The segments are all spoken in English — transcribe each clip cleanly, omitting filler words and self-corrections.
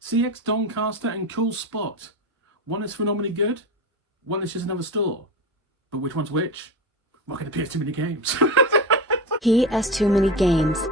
Cex Doncaster and CoolSpot. One is phenomenally good, one is just another store. But which one's which? Welcome to PS Too Many Games. PS Too Many Games.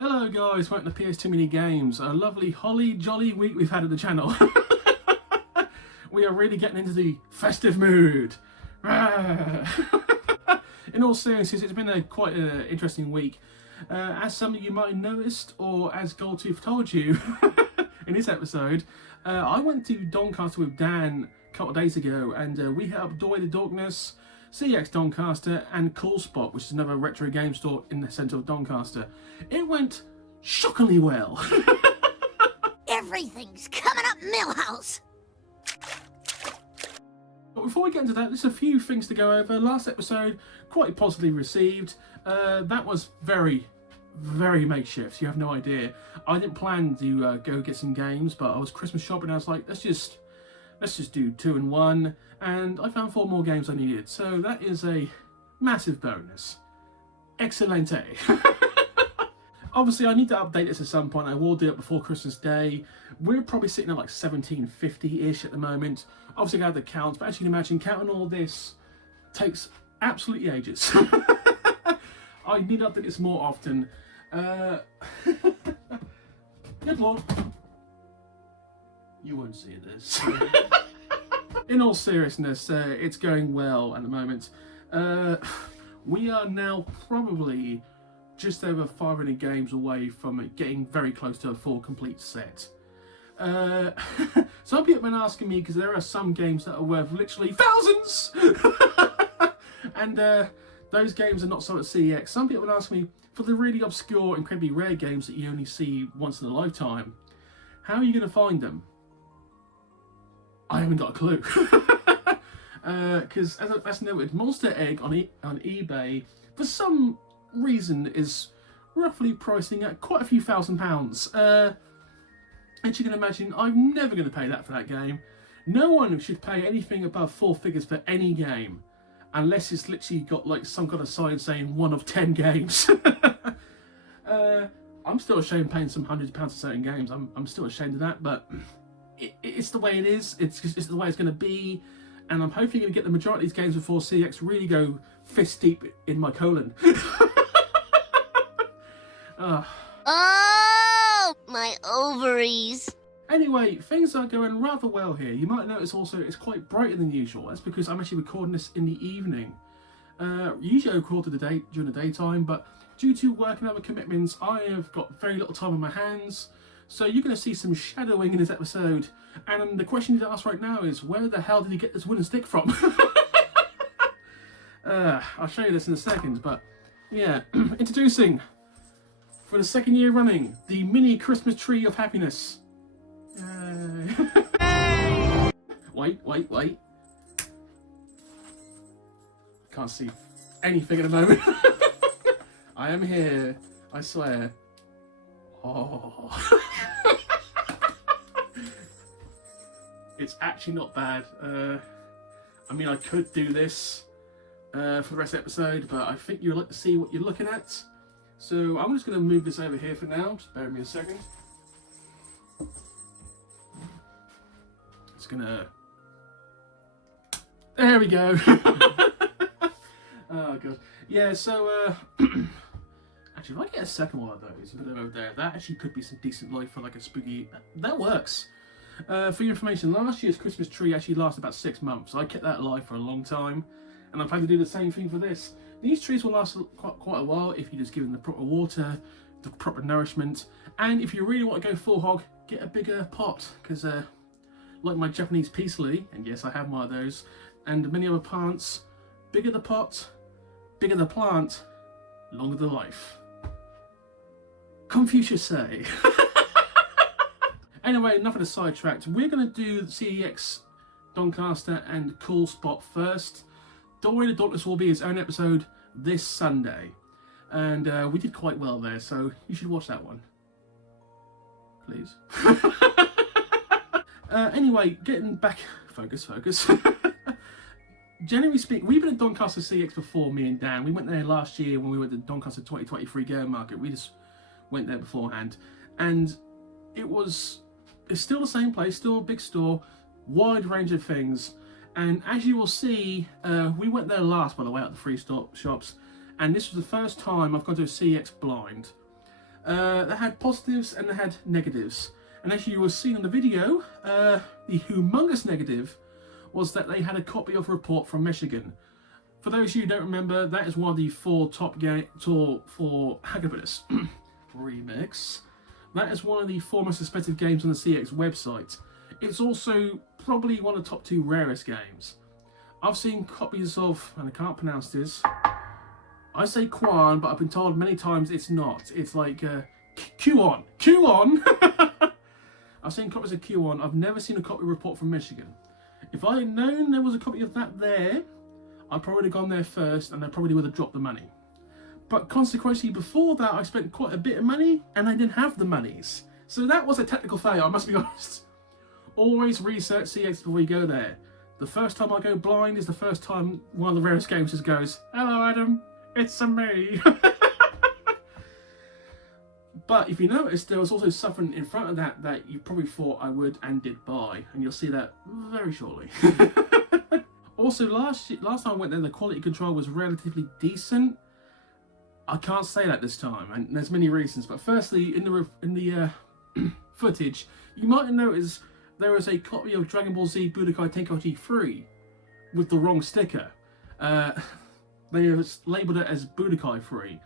Hello guys, welcome to PS2 Mini Games. A lovely holly jolly week we've had at the channel. We are really getting into the festive mood. In all seriousness, it's been quite an interesting week. As some of you might have noticed, or as Goldtooth told you in this episode, I went to Doncaster with Dan a couple of days ago, and we hit up Doy the Darkness, Cex Doncaster, and CoolSpot, which is another retro game store in the centre of Doncaster. It went shockingly well. Everything's coming up Millhouse. But before we get into that, there's a few things to go over. Last episode, quite positively received. That was very makeshift. You have no idea. I didn't plan to go get some games, but I was Christmas shopping and I was like, let's just do 2 in 1, and I found 4 more games I needed. So that is a massive bonus. Excelente. Obviously, I need to update this at some point. I will do it before Christmas Day. We're probably sitting at like 1750-ish at the moment. Obviously, I have the counts, but as you can imagine, counting all this takes absolutely ages. I need to update this more often. Good Lord. You won't see this. In all seriousness, it's going well at the moment. We are now probably just over 500 games away from it getting very close to a full complete set. Some people have been asking me because there are some games that are worth literally thousands, and those games are not sold at CEX. Some people have been asking me for the really obscure, incredibly rare games that you only see once in a lifetime. How are you going to find them? I haven't got a clue. Because as noted, Monster Egg on eBay for some reason is roughly pricing at quite a few £1,000s. As you can imagine, I'm never going to pay that for that game. No one should pay anything above 4 figures for any game, unless it's literally got like some kind of sign saying 1 of 10 games. I'm still ashamed paying some £100s for certain games. I'm still ashamed of that, but it's the way it is. It's the way it's going to be, and I'm hopefully going to get the majority of these games before CX really go fist deep in my colon. Oh, my ovaries. Anyway, things are going rather well here. You might notice also it's quite brighter than usual. That's because I'm actually recording this in the evening. Usually I record during the daytime, but due to work and other commitments, I have got very little time on my hands. So you're going to see some shadowing in this episode. And the question you need to ask right now is, where the hell did he get this wooden stick from? I'll show you this in a second, but yeah. Introducing, for the 2nd year running, the mini Christmas tree of happiness. Wait. Can't see anything at the moment. I am here, I swear. Oh. It's actually not bad. I mean, I could do this for the rest of the episode, but I think you'd like to see what you're looking at. So I'm just going to move this over here for now. Just bear with me a second. It's gonna. There we go. Oh god. Yeah. So actually, if I get a second one of those and put them over there, that actually could be some decent light for like a spooky. That works. For your information, last year's Christmas tree actually lasted about 6 months. I kept that alive for a long time, and I plan to do the same thing for this. These trees will last quite a while if you just give them the proper water, the proper nourishment, and if you really want to go full hog, get a bigger pot, because like my Japanese peace lily, and yes, I have one of those, and many other plants, bigger the pot, bigger the plant, longer the life. Confucius say. Anyway, enough of the sidetracked. We're going to do CEX Doncaster and CoolSpot first. Dory the Dauntless will be his own episode this Sunday. And we did quite well there, so you should watch that one. Please. Anyway, getting back... Focus. Generally speaking, we've been at Doncaster CX before, me and Dan. We went there last year when we went to Doncaster 2023 Game Market. We just went there beforehand. And it's still the same place, still a big store, wide range of things. And as you will see, we went there last, by the way, at the free shops. And this was the first time I've gone to a CX blind. They had positives and they had negatives. And as you will see on the video, the humongous negative was that they had a copy of a report from Michigan. For those of you who don't remember, that is one of the 4 top game for Hagabus remix. That is one of the 4 most expensive games on the CX website. It's also probably one of the top 2 rarest games. I've seen copies of, and I can't pronounce this, I say Quan, but I've been told many times it's not. It's like Q-on. Q-on! I've seen copies of Q-on. I've never seen a copy report from Michigan. If I had known there was a copy of that there, I probably would have gone there first and I probably would have dropped the money. But consequently, before that, I spent quite a bit of money and I didn't have the monies. So that was a technical failure, I must be honest. Always research CX before you go there. The first time I go blind is the first time one of the rarest games just goes, "Hello Adam, it's me." But if you notice, there was also something in front of that you probably thought I would and did buy, and you'll see that very shortly. Also, last time I went there, the quality control was relatively decent. I can't say that this time, and there's many reasons. But firstly, in the footage, you might have noticed there was a copy of Dragon Ball Z Budokai Tenkaichi 3 with the wrong sticker. They labelled it as Budokai 3.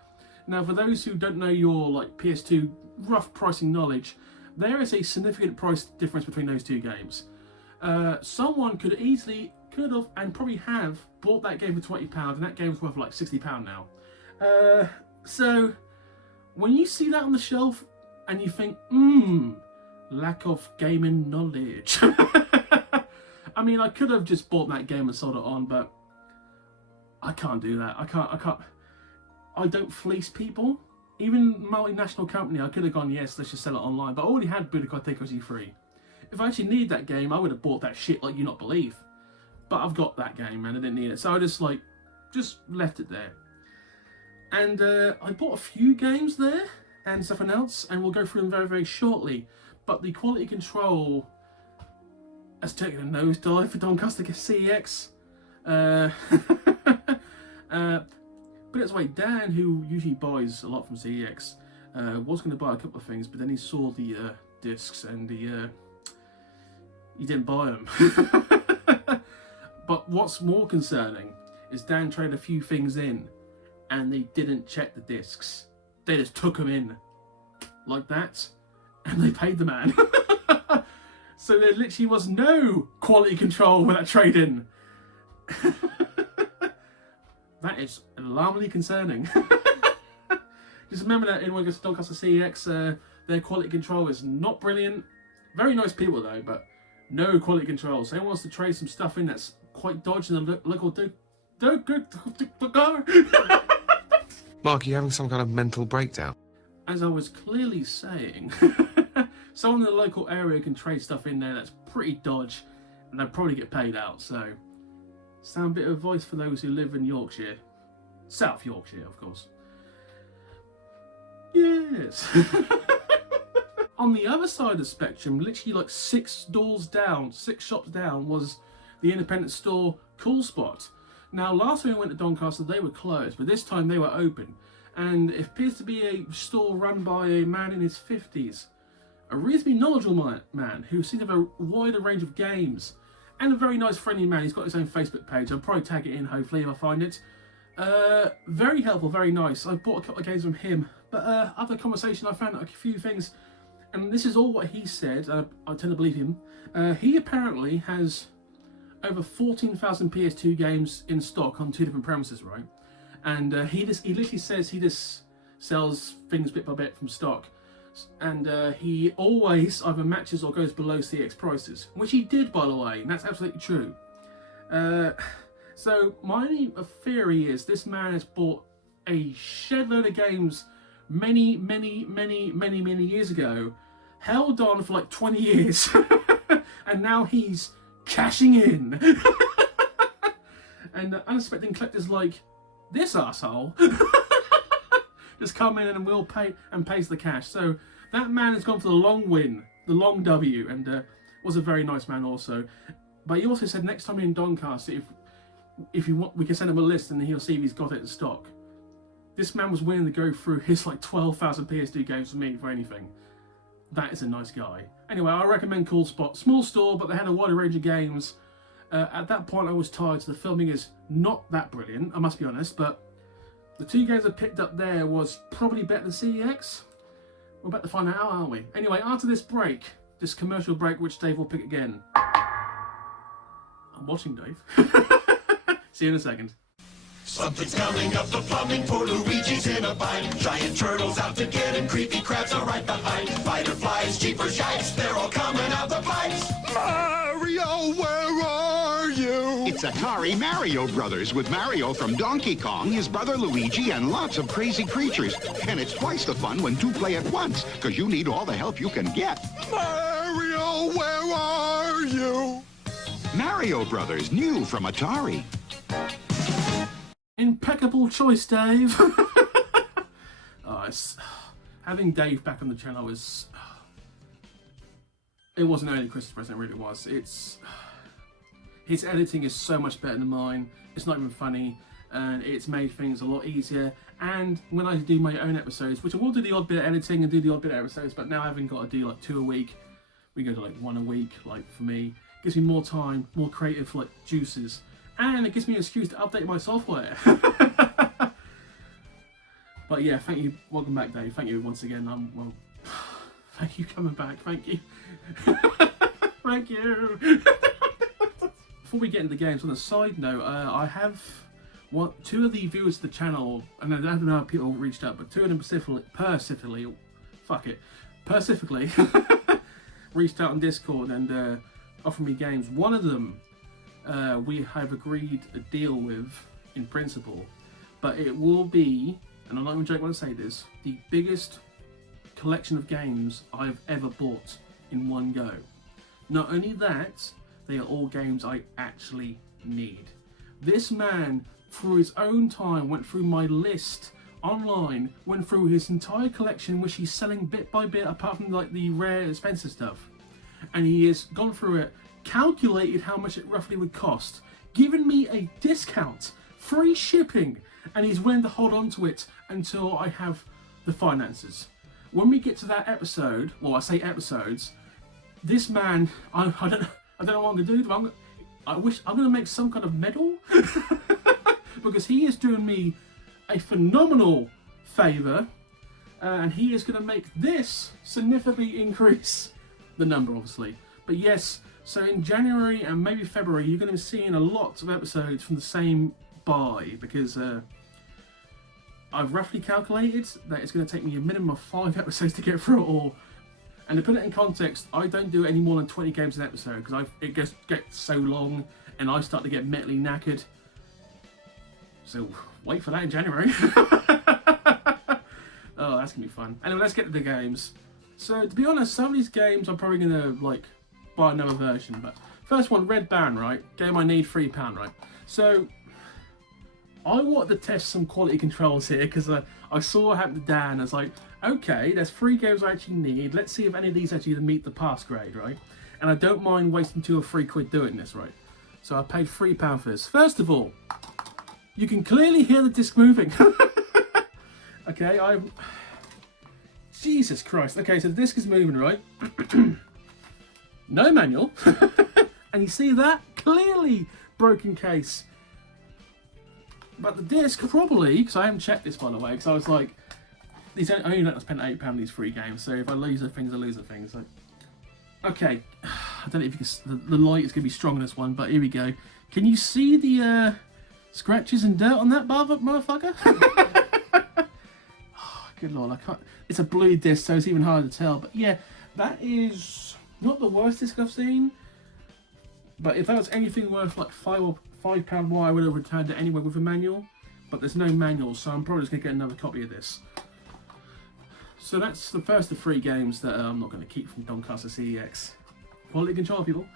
Now, for those who don't know your PS2 rough pricing knowledge, there is a significant price difference between those 2 games. Someone could have, and probably have bought that game for £20, and that game is worth like £60 now. So when you see that on the shelf and you think, lack of gaming knowledge. I mean, I could have just bought that game and sold it on, but I can't do that. I don't fleece people. Even multinational company, I could have gone, yes, let's just sell it online, but I already had Budokai Tenkaichi 3. If I actually needed that game, I would have bought that shit like you not believe. But I've got that game and I didn't need it, so I just left it there. And I bought a few games there and something else, and we'll go through them very, very shortly. But the quality control has taken a nosedive for Doncaster CX. But it's like Dan, who usually buys a lot from CEX, was going to buy a couple of things, but then he saw the discs and he didn't buy them. But what's more concerning is Dan traded a few things in and they didn't check the discs. They just took them in like that and they paid the man. So there literally was no quality control with that trade-in. That is alarmingly concerning. Just remember that anyone goes to Doncaster CEX, their quality control is not brilliant. Very nice people though, but no quality control. So anyone wants to trade some stuff in that's quite dodgy in the local Mark, are you having some kind of mental breakdown? As I was clearly saying, someone in the local area can trade stuff in there that's pretty dodge, and they'll probably get paid out. So, sound bit of advice for those who live in Yorkshire, South Yorkshire, of course. Yes. On the other side of the spectrum, literally like 6 shops down, was the independent store CoolSpot. Now, last time we went to Doncaster, they were closed, but this time they were open. And it appears to be a store run by a man in his 50s. A reasonably knowledgeable man who seems to have a wider range of games. And a very nice, friendly man. He's got his own Facebook page. I'll probably tag it in, hopefully, if I find it. Very helpful, very nice. I bought a couple of games from him. But after the conversation, I found out a few things. And this is all what he said. I tend to believe him. He apparently has over 14,000 PS2 games in stock on 2 different premises, right? And he literally says he just sells things bit by bit from stock. And he always either matches or goes below CX prices, which he did, by the way, and that's absolutely true. So my only theory is this man has bought a shed load of games many years ago, held on for like 20 years, and now he's cashing in. And unsuspecting collectors like this asshole just come in and will pay and pays the cash. So that man has gone for the long win, the long W, and was a very nice man also. But he also said next time you're in Doncaster, if you want, we can send him a list and he'll see if he's got it in stock. This man was willing to go through his like 12,000 PS2 games for me for anything. That is a nice guy. Anyway, I recommend CoolSpot. Small store, but they had a wider range of games. At that point, I was tired, so the filming is not that brilliant, I must be honest, but the 2 games I picked up there was probably better than CEX. We're about to find out, aren't we? Anyway, after this break, this commercial break, which Dave will pick again. I'm watching Dave. See you in a second. Something's coming up the plumbing, poor Luigi's in a bind. Giant turtles out to get him, creepy crabs are right behind. Fighter flies, jeepers yikes, they're all coming out the pipes. Mario, where are you? It's Atari Mario Brothers with Mario from Donkey Kong, his brother Luigi, and lots of crazy creatures. And it's twice the fun when 2 play at once, because you need all the help you can get. Mario, where are you? Mario Brothers, new from Atari. Impeccable choice, Dave. Having Dave back on the channel is... It was an early Christmas present, it really was. His editing is so much better than mine. It's not even funny, and it's made things a lot easier. And when I do my own episodes, which I will do the odd bit of editing and do the odd bit of episodes, but now having got to do like 2 a week, we go to like 1 a week, like for me, gives me more time, more creative like juices. And it gives me an excuse to update my software. But yeah, thank you. Welcome back, Dave. Thank you once again. Well, thank you coming back. Thank you. Thank you. Before we get into the games, on a side note, I have 2 of the viewers of the channel, and I don't know how people reached out, but 2 of them specifically reached out on Discord and offered me games. One of them we have agreed a deal with in principle, but it will be, and I'm not even joking when I say this, the biggest collection of games I've ever bought in one go. Not only that, they are all games I actually need. This man, through his own time, went through my list online, went through his entire collection, which he's selling bit by bit, apart from like the rare expensive stuff, and he has gone through it, calculated how much it roughly would cost, given me a discount, free shipping, and he's willing to hold on to it until I have the finances. When we get to that episode, well, I say episodes, this man, I don't know what I'm gonna do, but I'm gonna make some kind of medal because he is doing me a phenomenal favour, and he is gonna make this significantly increase the number, obviously. But yes. So in January and maybe February, you're going to be seeing a lot of episodes from the same buy, because I've roughly calculated that it's going to take me a minimum of 5 episodes to get through it all. And to put it in context, I don't do any more than 20 games an episode, because it gets so long and I start to get mentally knackered. So wait for that in January. Oh, that's going to be fun. Anyway, let's get to the games. So to be honest, some of these games I'm probably going to like buy another version, but first one, Red Band, right? Game I need, £3, right? So I wanted to test some quality controls here, because I saw what happened to Dan. I was like, okay, there's 3 games I actually need. Let's see if any of these actually meet the pass grade, right? And I don't mind wasting 2 or 3 quid doing this, right? So I paid £3 for this. First of all, you can clearly hear the disc moving. Okay, Jesus Christ. Okay, so the disc is moving, right? No manual. And you see that? Clearly broken case. But the disc probably, because I haven't checked this by the way, because I was like, I only let us spend £8 on these 3 games, so if I lose the things, I lose the things. So. Okay, I don't know if you can, the light is going to be strong on this one, but here we go. Can you see the scratches and dirt on that motherfucker? Oh, good lord, I can't. It's a blue disc, so it's even harder to tell. But yeah, that is not the worst disc I've seen. But if that was anything worth like £5 more, I would have returned it anyway with a manual. But there's no manual, so I'm probably just going to get another copy of this. So that's the first of 3 games that I'm not going to keep from Doncaster CEX. Quality control, people.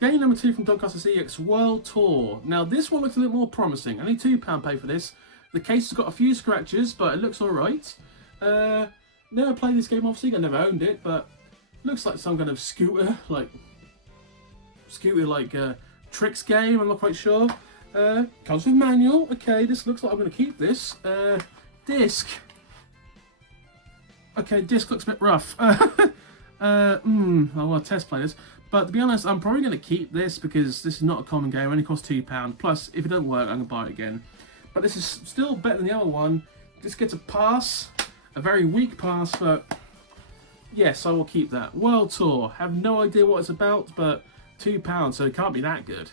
Game number 2 from Doncaster CEX, World Tour. Now this one looks a little more promising. Only £2 pay for this. The case has got a few scratches, but it looks alright. Never played this game, obviously. I never owned it, but looks like some kind of scooter like tricks game. I'm not quite sure. Comes with manual. Okay, this looks like I'm going to keep this. Disc. Okay, disc looks a bit rough. I want to test play this. But to be honest, I'm probably going to keep this because this is not a common game. It only costs £2. Plus, if it doesn't work, I'm going to buy it again. But this is still better than the other one. This gets a pass. A very weak pass, but yes, I will keep that. World Tour. Have no idea what it's about, but £2, so it can't be that good.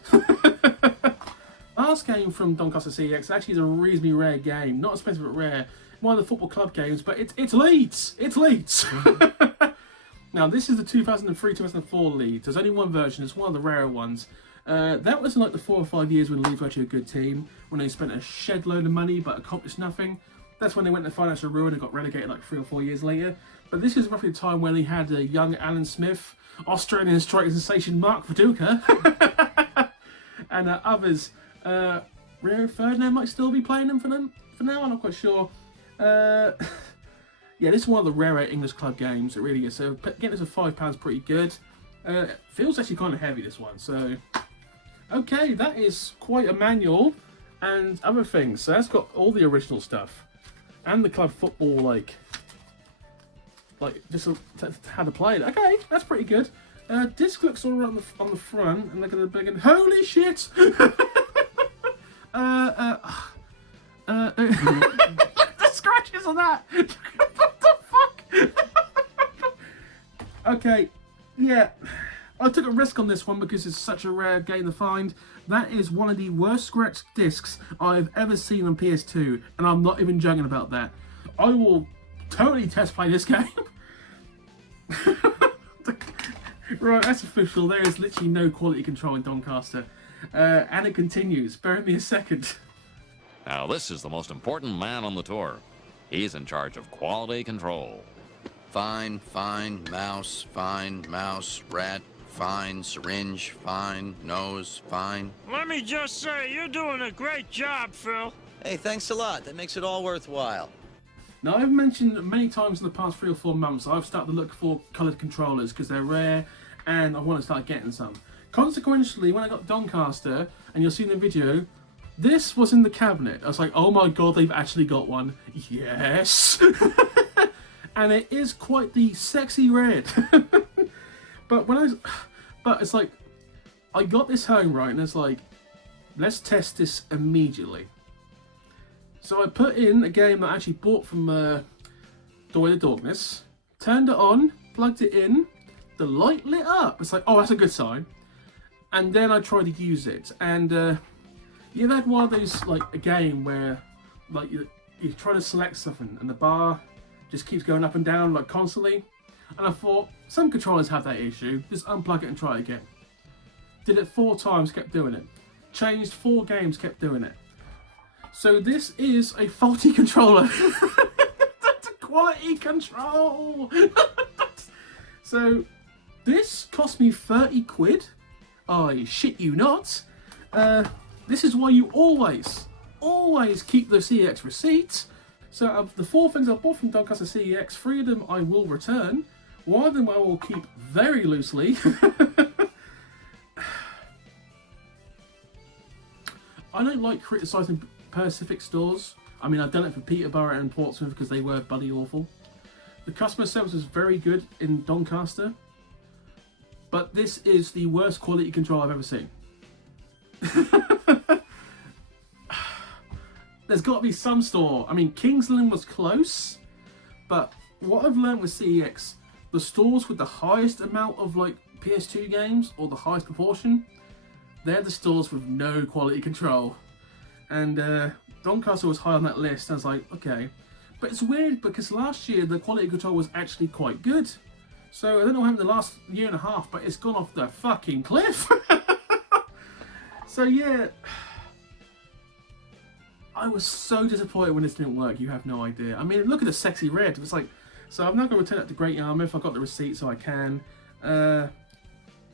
Last game from Doncaster CEX actually is a reasonably rare game. Not expensive, but rare. One of the football club games, but it's Leeds. It's Leeds. Now, this is the 2003-2004 Leeds. There's only one version. It's one of the rarer ones. That was in like the 4 or 5 years when Leeds were actually a good team, when they spent a shed load of money but accomplished nothing. That's when they went into financial ruin and got relegated like 3 or 4 years later. But this is roughly the time when they had a young Alan Smith, Australian striker sensation Mark Viduka, and others. Rio Ferdinand might still be playing them for now. I'm not quite sure. Yeah, this is one of the rarer English club games. It really is. So getting this for £5 is pretty good. Feels actually kind of heavy, this one. So okay, that is quite a manual and other things. So that's got all the original stuff. And the club football, like just how to play it. Okay, that's pretty good. Disc looks all right on the front, and look at the big. Holy shit! The scratches on that. What the fuck? Okay, yeah. I took a risk on this one because it's such a rare game to find. That is one of the worst scratched discs I've ever seen on PS2, and I'm not even joking about that. I will totally test play this game. Right, that's official. There is literally no quality control in Doncaster. And it continues. Bear with me a second. Now, this is the most important man on the tour. He's in charge of quality control. Fine, mouse, rat, fine, syringe, fine, nose, fine. Let me just say, you're doing a great job, Phil. Hey, thanks a lot. That makes it all worthwhile. Now, I've mentioned many times in the past 3 or 4 months, I've started to look for coloured controllers because they're rare and I want to start getting some. Consequently, when I got Doncaster, and you'll see in the video, this was in the cabinet. I was like, oh my god, they've actually got one. Yes! And it is quite the sexy red. But it's like, I got this home, right, and it's like, let's test this immediately. So I put in a game that I actually bought from Doorway to Darkness, turned it on, plugged it in, the light lit up. It's like, oh, that's a good sign. And then I tried to use it, and you ever had one of those, like, a game where, like, you try to select something and the bar just keeps going up and down, like, constantly? And I thought, some controllers have that issue, just unplug it and try it again. Did it 4 times, kept doing it. Changed 4 games, kept doing it. So this is a faulty controller. That's a quality control. So this cost me 30 quid. I shit you not. This is why you always keep the CEX receipts. So of the 4 things I bought from Doncaster CEX, 3 of them I will return. 1 of them I will keep very loosely. I don't like criticising Pacific stores. I mean, I've done it for Peterborough and Portsmouth because they were bloody awful. The customer service was very good in Doncaster, but this is the worst quality control I've ever seen. There's got to be some store. I mean, Kingsland was close, but what I've learned with CEX, the stores with the highest amount of like PS2 games or the highest proportion, they're the stores with no quality control. And Doncaster was high on that list. I was like, okay. But it's weird because last year the quality control was actually quite good. So I don't know what happened the last year and a half, but it's gone off the fucking cliff. So yeah, I was so disappointed when this didn't work. You have no idea. I mean, look at the sexy red. It was like, so I'm not going to return it to Great Yarmouth. I've got the receipt, so I can.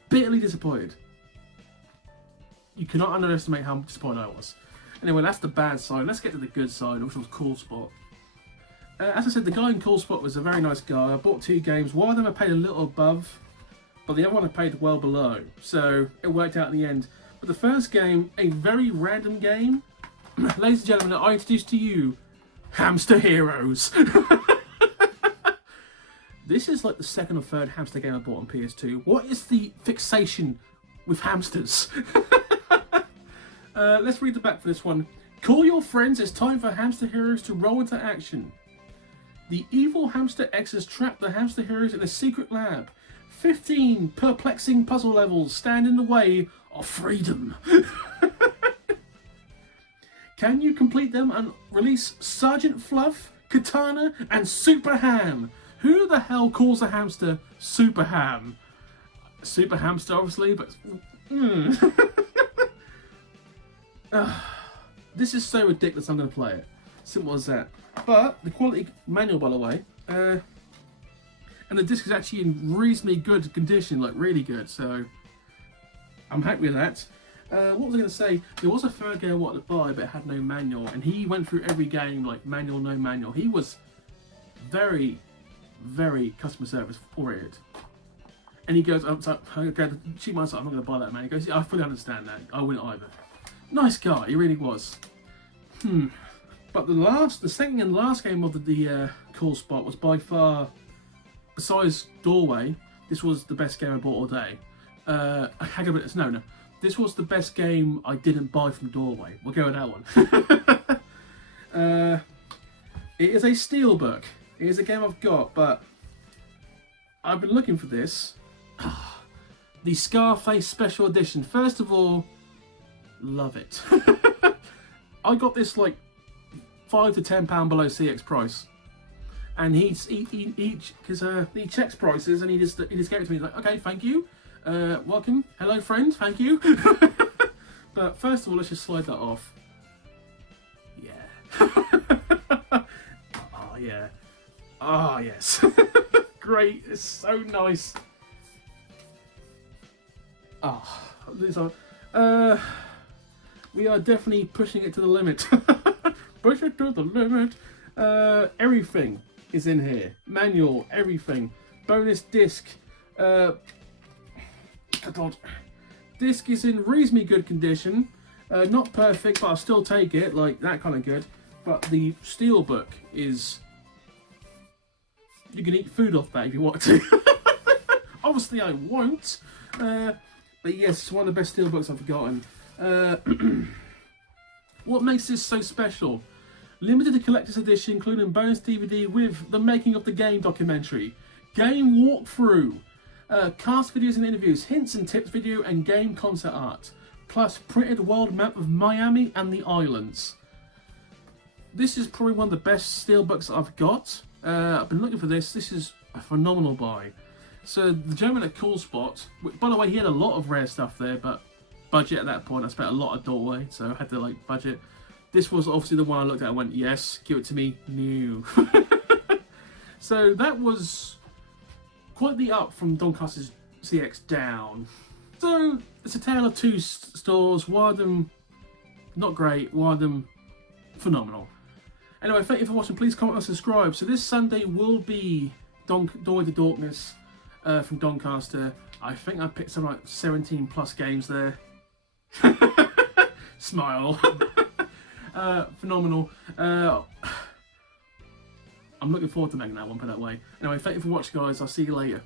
Bitterly disappointed. You cannot underestimate how disappointed I was. Anyway, that's the bad side. Let's get to the good side, which was CoolSpot. As I said, the guy in CoolSpot was a very nice guy. I bought 2 games. One of them I paid a little above, but the other one I paid well below. So it worked out in the end. But the first game, a very random game. Ladies and gentlemen, I introduce to you Hamster Heroes. This is like the second or third hamster game I bought on PS2. What is the fixation with hamsters? Let's read the back for this one. Call your friends, it's time for Hamster Heroes to roll into action. The evil hamster X's trap the hamster heroes in a secret lab. 15 perplexing puzzle levels stand in the way of freedom. Can you complete them and release Sergeant Fluff, Katana, and Super Ham? Who the hell calls a hamster Super Ham? Super Hamster, obviously, but... This is so ridiculous, I'm going to play it. Simple as that. But, the quality manual, by the way, and the disc is actually in reasonably good condition, like really good, so I'm happy with that. What was I going to say? There was a third game I wanted to buy, but it had no manual, and he went through every game, like manual, no manual. He was very, very customer service oriented. And he goes, I'm going to cheat myself, I'm not going to buy that, man. He goes, yeah, I fully understand that. I wouldn't either. Nice guy, he really was. But the second and last game of the Cool Spot was by far, besides Doorway, this was the best game I bought all day. No. This was the best game I didn't buy from Doorway. We'll go with that one. It is a steelbook. It is a game I've got, but I've been looking for this. The Scarface Special Edition. First of all, love it. I got this like £5 to £10 below CX price, and he checks prices and he just gave it to me. He's like, okay, thank you, welcome, hello friend, thank you. But first of all, let's just slide that off. Yeah. Oh yeah. Oh yes. Great. It's so nice. Oh, these are. We are definitely pushing it to the limit. Push it to the limit. Everything is in here. Manual, everything. Bonus disc. Disc is in reasonably good condition. Not perfect, but I'll still take it. Like, that kind of good. But the steelbook is... You can eat food off that if you want to. Obviously I won't. But yes, it's one of the best steelbooks I've forgotten. What makes this so special? Limited collector's edition, including bonus DVD with the making of the game documentary, game walkthrough, cast videos and interviews, hints and tips video, and game concert art, plus printed world map of Miami and the islands. This is probably one of the best steelbooks I've got. I've been looking for this. This is a phenomenal buy. So the gentleman at Cool Spot, by the way, he had a lot of rare stuff there, but budget at that point, I spent a lot of Doorway, so I had to like budget. This was obviously the one I looked at and went, yes, give it to me, new. So that was quite the up from Doncaster's CX down. So it's a tale of two stores, one of them not great, one of them phenomenal. Anyway, thank you for watching. Please comment and subscribe. So this Sunday will be Doorway to Darkness from Doncaster. I think I picked something like 17 plus games there. Smile. Phenomenal. I'm looking forward to making that one, put it that way. Anyway, thank you for watching, guys. I'll see you later.